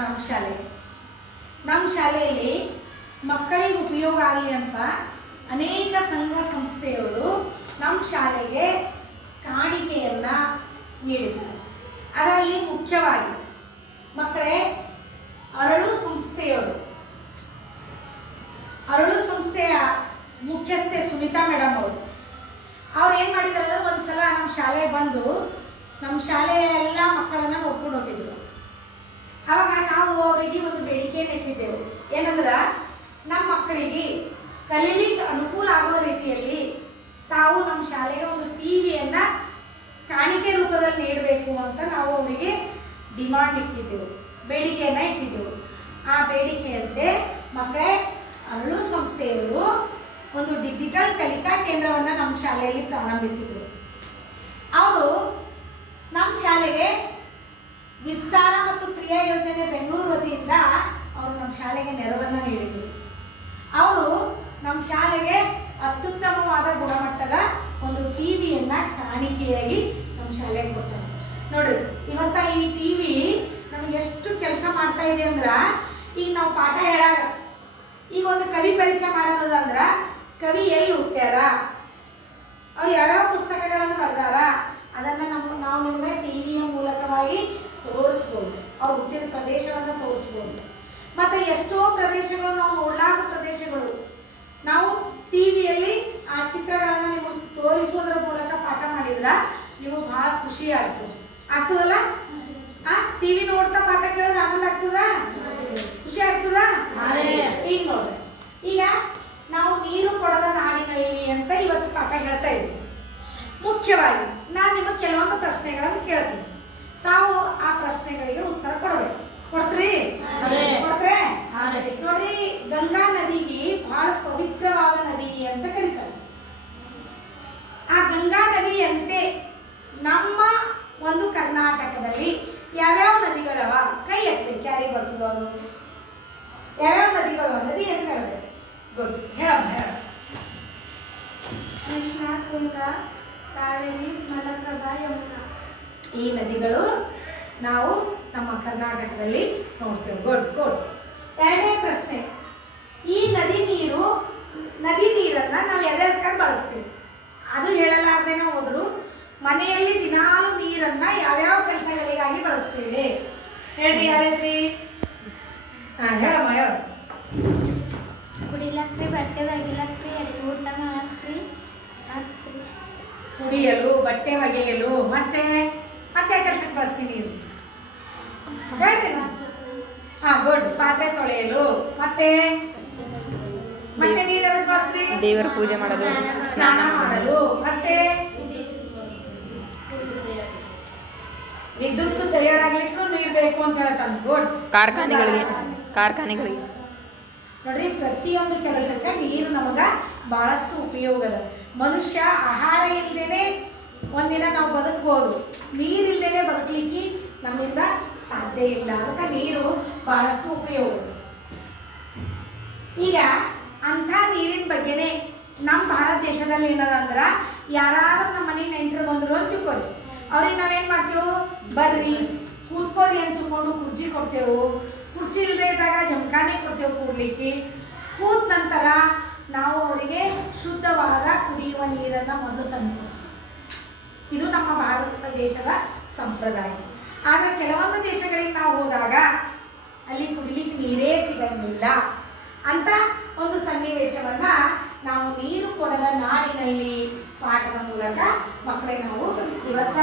ನಮ್ಮ ಶಾಲೆ. ನಮ್ಮ ಶಾಲೆಯಲ್ಲಿ ಮಕ್ಕಳಿಗೆ ಉಪಯೋಗ ಆಗಲಿ ಅಂತ ಅನೇಕ ಸಂಘ ಸಂಸ್ಥೆಯವರು ನಮ್ಮ ಶಾಲೆಗೆ ಕಾಣಿಕೆಯನ್ನು ನೀಡಿದ್ದಾರೆ. ಅದರಲ್ಲಿ ಮುಖ್ಯವಾಗಿ ಮಕ್ಕಳೇ, ಅರಳು ಸಂಸ್ಥೆಯವರು. ಅರಳು ಸಂಸ್ಥೆಯ ಮುಖ್ಯಸ್ಥೆ ಸುನೀತಾ ಮೇಡಮ್ ಅವರು. ಅವ್ರು ಏನು ಮಾಡಿದ್ದಾರೆ ಒಂದು ಸಲ ನಮ್ಮ ಶಾಲೆ ಬಂದು ನಮ್ಮ ಶಾಲೆಯ ಎಲ್ಲ ಮಕ್ಕಳನ್ನ ನೋಡ್ಕೊಂಡು ಹೋಗಿದ್ರು. ಆವಾಗ ನಾವು ಅವರಿಗೆ ಒಂದು ಬೇಡಿಕೆಯನ್ನು ಇಟ್ಟಿದ್ದೆವು. ಏನಂದ್ರೆ ನಮ್ಮ ಮಕ್ಕಳಿಗೆ ಕಲೀಲಿಕ್ಕೆ ಅನುಕೂಲ ಆಗುವ ರೀತಿಯಲ್ಲಿ ತಾವು ನಮ್ಮ ಶಾಲೆಗೆ ಒಂದು ಟಿ ವಿಯನ್ನು ಕಾಣಿಕೆ ರೂಪದಲ್ಲಿ ನೀಡಬೇಕು ಅಂತ ನಾವು ಅವರಿಗೆ ಡಿಮಾಂಡ್ ಇಟ್ಟಿದ್ದೆವು. ಬೇಡಿಕೆಯನ್ನು ಇಟ್ಟಿದ್ದೆವು. ಆ ಬೇಡಿಕೆಯಂತೆ ಮಕ್ಕಳೇ ಅರಳು ಸಂಸ್ಥೆಯವರು ಒಂದು ಡಿಜಿಟಲ್ ಕಲಿಕಾ ಕೇಂದ್ರವನ್ನು ನಮ್ಮ ಶಾಲೆಯಲ್ಲಿ ಪ್ರಾರಂಭಿಸಿದರು. ಅವರು ನಮ್ಮ ಶಾಲೆಗೆ ವಿಸ್ತಾರ ಮತ್ತು ಕ್ರಿಯಾ ಯೋಜನೆ ಬೆಂಗಳೂರು ವತಿಯಿಂದ ಅವರು ನಮ್ಮ ಶಾಲೆಗೆ ನೆರವನ್ನು ನೀಡಿದರು. ಅವರು ನಮ್ಮ ಶಾಲೆಗೆ ಅತ್ಯುತ್ತಮವಾದ ಗುಣಮಟ್ಟದ ಒಂದು ಟಿವಿಯನ್ನ ಕಾಣಿಕೆಯಾಗಿ ನಮ್ಮ ಶಾಲೆಗೆ ಕೊಟ್ಟರು. ನೋಡ್ರಿ, ಇವತ್ತ ಈ ಟಿವಿ ನಮ್ಗೆ ಎಷ್ಟು ಕೆಲಸ ಮಾಡ್ತಾ ಇದೆ ಅಂದ್ರೆ, ಈಗ ನಾವು ಪಾಠ ಹೇಳಾಗ, ಈಗ ಒಂದು ಕವಿ ಪರಿಚಯ ಮಾಡೋದಂದ್ರೆ ಕವಿ ಎಲ್ಲಿ ಹುಟ್ಟ್ಯಾರ, ಅವ್ರು ಯಾವ್ಯಾವ ಪುಸ್ತಕಗಳನ್ನು ಬರೆದಾರ, ಅದನ್ನು ನಮ್ಮ, ನಾವು ನಿಮಗೆ ಟಿವಿಯ ಮೂಲಕವಾಗಿ ತೋರಿಸ್ಬೋದು. ಅವ್ರು ಹುಟ್ಟಿದ ಪ್ರದೇಶವನ್ನು ತೋರಿಸ್ಬೋದು. ಮತ್ತು ಎಷ್ಟೋ ಪ್ರದೇಶಗಳು ನಾವು ನೋಡಲಾದ ಪ್ರದೇಶಗಳು. ನಾವು ಟಿ ವಿಯಲ್ಲಿ ಆ ಚಿತ್ರಗಳನ್ನು ನಿಮಗೆ ತೋರಿಸೋದ್ರ ಮೂಲಕ ಪಾಠ ಮಾಡಿದ್ರೆ ನೀವು ಭಾಳ ಖುಷಿ ಆಗ್ತದೆ. ಆಗ್ತದಲ್ಲ? ಆ, ಟಿ ವಿ ನೋಡ್ತಾ ಪಾಠ ಕೇಳಿದ್ರೆ ಆನಂದ ಆಗ್ತದ? ಖುಷಿ ಆಗ್ತದ? ಈಗ ನೋಡ್ರಿ. ಈಗ ನಾವು ನೀರು ಕೊಡದ ನಾಡಿನಲ್ಲಿ ಅಂತ ಇವತ್ತು ಪಾಠ ಹೇಳ್ತಾ ಇದ್ದೀವಿ ಮುಖ್ಯವಾಗಿ ನಾನು ನಿಮಗೆ ಕೆಲವೊಂದು ಪ್ರಶ್ನೆಗಳನ್ನು ಕೇಳ್ತೀನಿ. ತಾವು ಆ ಪ್ರಶ್ನೆಗಳಿಗೆ ಉತ್ತರ ಕೊಡಬೇಕು ಕೊಡ್ತ್ರಿ? ಕೊಡ್ತ್ರೆ ನೋಡಿ ಗಂಗಾ ನದಿಗೆ ಬಹಳ ಪವಿತ್ರವಾದ ನದಿ ಅಂತ ಕರೀತಾರೆ. ಆ ಗಂಗಾ ನದಿಯಂತೆ ನಮ್ಮ ಒಂದು ಕರ್ನಾಟಕದಲ್ಲಿ ಯಾವ್ಯಾವ ನದಿಗಳವ? ಕೈ ಎತ್ತಬೇಕು ಯಾರಿಗೆ ಬರ್ತದ ಅವರು ಯಾವ್ಯಾವ ನದಿಗಳು ನದಿ ಹೆಸರು ಹೇಳಬೇಕು ಗುಡ್. ಹೇಳಮ್ಮ ಹೇಳ. ಕೃಷ್ಣ ತುಂಗಾ ಕಾವೇರಿ ಮಲಪ್ರಭಾ ಯಮುನಾ. ಈ ನದಿಗಳು ನಾವು ನಮ್ಮ ಕರ್ನಾಟಕದಲ್ಲಿ ನೋಡ್ತೇವೆ. ಗುಡ್ ಗುಡ್ ಎರಡನೇ ಪ್ರಶ್ನೆ. ಈ ನದಿ ನೀರು ನದಿ ನೀರನ್ನ ನಾವು ಎದಕ್ಕಾಗಿ ಬಳಸ್ತೀವಿ? ಅದು ಹೇಳಲಾರ್ದೇನೆ ಹೋದ್ರು ಮನೆಯಲ್ಲಿ ದಿನಾಲು ನೀರನ್ನ ಯಾವ್ಯಾವ ಕೆಲಸಗಳಿಗಾಗಿ ಬಳಸ್ತೀವಿ? ಹೇಳಿ ಯಾರ್ಯಾದ್ರಿ ಹಾಂ ಹೇಳಮ್ಮ ಹೇಳ ಕುಡಿಲಕ್ರಿ ಬಟ್ಟೆ ಒಗಿಲಕ್ರಿ ಅಡಿಗೆ ಊಟ ಮಾಡಕ್ರಿ ಕುಡಿಯಲು ಬಟ್ಟೆ ಒಗೆಯಲು ಮತ್ತೆ? ಮತ್ತೆ ಕೆಲಸಕ್ಕೆ ಬಳಸ್ತೀವಿ ನೀರು ಹೇಳ್ರಿ. ಹಾ ಗುಡ್. ಪಾತ್ರೆ ತೊಳೆಯಲು. ಮತ್ತೆ? ಮತ್ತೆ ನೀರು ಎದಕ್ಕೆ ಬಳಸ್ತೀರಿ ದೇವರ ಪೂಜೆ ಮಾಡಲು ಸ್ನಾನ ಮಾಡಲು. ಮತ್ತೆ? ವಿದ್ಯುತ್ ತಯಾರಾಗ್ಲಿಕ್ಕೂ ನೀರು ಬೇಕು ಅಂತ ಹೇಳ್ತಾನೆ ಗುಡ್. ಕಾರ್ಖಾನೆಗಳಿಗೆ ಕಾರ್ಖಾನೆಗಳಿಗೆ. ನೋಡ್ರಿ ಪ್ರತಿಯೊಂದು ಕೆಲಸಕ್ಕೆ ನೀರು ನಮಗ ಬಹಳಷ್ಟು ಉಪಯೋಗ ಅದ. ಮನುಷ್ಯ ಆಹಾರ ಇಲ್ದೇನೆ ಒಂದಿನ ನಾವು ಬದುಕ್ಬೋದು. ನೀರಿಲ್ದೇನೆ ಬದುಕಲಿಕ್ಕೆ ನಮ್ಮಿಂದ ಸಾಧ್ಯ ಇಲ್ಲ. ಅದಕ್ಕೆ ನೀರು ಬಹಳಷ್ಟು ಉಪಯೋಗ. ಈಗ ಅಂಥ ನೀರಿನ ಬಗ್ಗೆನೇ ನಮ್ಮ ಭಾರತ ದೇಶದಲ್ಲಿ ಏನದಂದ್ರೆ ಯಾರಾದ್ರೂ ನಮ್ಮ ಮನೆಗೆ ನೆಂಟರು ಬಂದರು ಅಂತ ತಿಳ್ಕೊಳ್ಳಿ ಅವ್ರಿಗೆ ನಾವೇನು ಮಾಡ್ತೇವೆ? ಬರ್ರಿ, ಕೂತ್ಕೋರಿ ಅಂತ ತಿಳ್ಕೊಂಡು ಕುರ್ಚಿ ಕೊಡ್ತೇವೆ. ಕುರ್ಚಿ ಇಲ್ಲದೆ ಇದ್ದಾಗ ಜಮಖಾನೆ ಕೊಡ್ತೇವೆ ಕೂಡ್ಲಿಕ್ಕೆ. ಕೂತ ನಂತರ ನಾವು ಅವರಿಗೆ ಶುದ್ಧವಾದ ಕುಡಿಯುವ ನೀರನ್ನು ಮೊದಲು ತಂದು ಇದು ನಮ್ಮ ಭಾರತ ದೇಶದ ಸಂಪ್ರದಾಯ. ಆದರೆ ಕೆಲವೊಂದು ದೇಶಗಳಿಗೆ ನಾವು ಹೋದಾಗ ಅಲ್ಲಿ ಕುಡಿಲಿಕ್ಕೆ ನೀರೇ ಸಿಗಂಗಿಲ್ಲ ಅಂತ ಒಂದು ಸನ್ನಿವೇಶವನ್ನ ನಾವು ನೀರು ಕೊಡದ ನಾಡಿನಲ್ಲಿ ಪಾಠದ ಮೂಲಕ ಮಕ್ಕಳಿಗೆ ನಾವು ಇವತ್ತ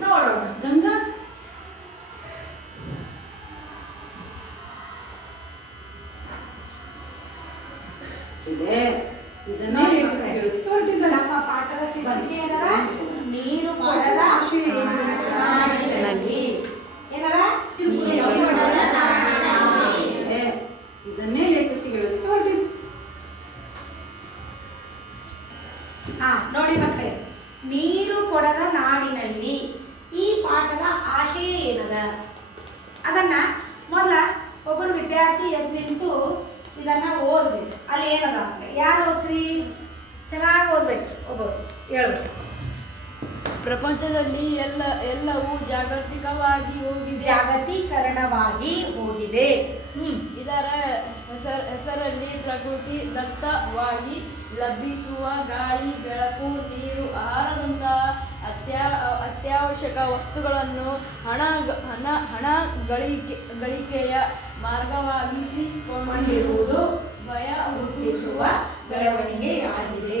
ನೋಡೋಣ. ಗಂಗಾ. ಇದೆ. ನಮ್ಮ ಪಾಠದ ಶೀರ್ಷಿಕೆ ಏನದ ನೀರು ಕೊಡದ ನಾಡಿನಲ್ಲಿ ಏನದ ನೀರು ಕೊಡದ ಇದೆ. ಇದನ್ನೇ ಲೇಖಕ ಹೇಳೋದಕ್ಕೆ ಹೊರಟಿದ್ದಾರೆ ನೋಡಿ ಮಕ್ಕಳೇ, ನೀರು ಕೊಡದ ನಾಡಿನಲ್ಲಿ ಈ ಪಾಠದ ಆಶಯ ಏನದ? ಅದನ್ನ ಮೊದಲ ಒಬ್ಬರು ವಿದ್ಯಾರ್ಥಿ ಎದ್ದು ನಿಂತು ಇದನ್ನ ಓದ್ಬೇಕು. ಅಲ್ಲಿ ಏನದ ಯಾರು ಓದ್ರಿ? ಚೆನ್ನಾಗಿ ಓದ್ಬೇಕು ಒಬ್ಬರು. ಹೇಳ್ಬೇಕು ಪ್ರಪಂಚದಲ್ಲಿ ಎಲ್ಲ ಎಲ್ಲವೂ ಜಾಗತಿಕವಾಗಿ ಹೋಗಿದೆ. ಜಾಗತೀಕರಣವಾಗಿ ಹೋಗಿದೆ. ಇದರ ಹೆಸರ ಹೆಸರಲ್ಲಿ ಪ್ರಕೃತಿ ದತ್ತವಾಗಿ ಲಭಿಸುವ ಗಾಳಿ ಬೆಳಕು ನೀರು ಆಹಾರದಂತಹ ಅತ್ಯಾ ಅತ್ಯವಶ್ಯಕ ವಸ್ತುಗಳನ್ನು ಹಣ ಹಣ ಹಣ ಗಳಿಕೆ ಗಳಿಕೆಯ ಮಾರ್ಗವಾಗಿಸಿಕೊಂಡಿರುವುದು ಕೊಂಡಿರುವುದು ಭಯ ಹುಟ್ಟಿಸುವ ಬೆಳವಣಿಗೆಯಾಗಿದೆ.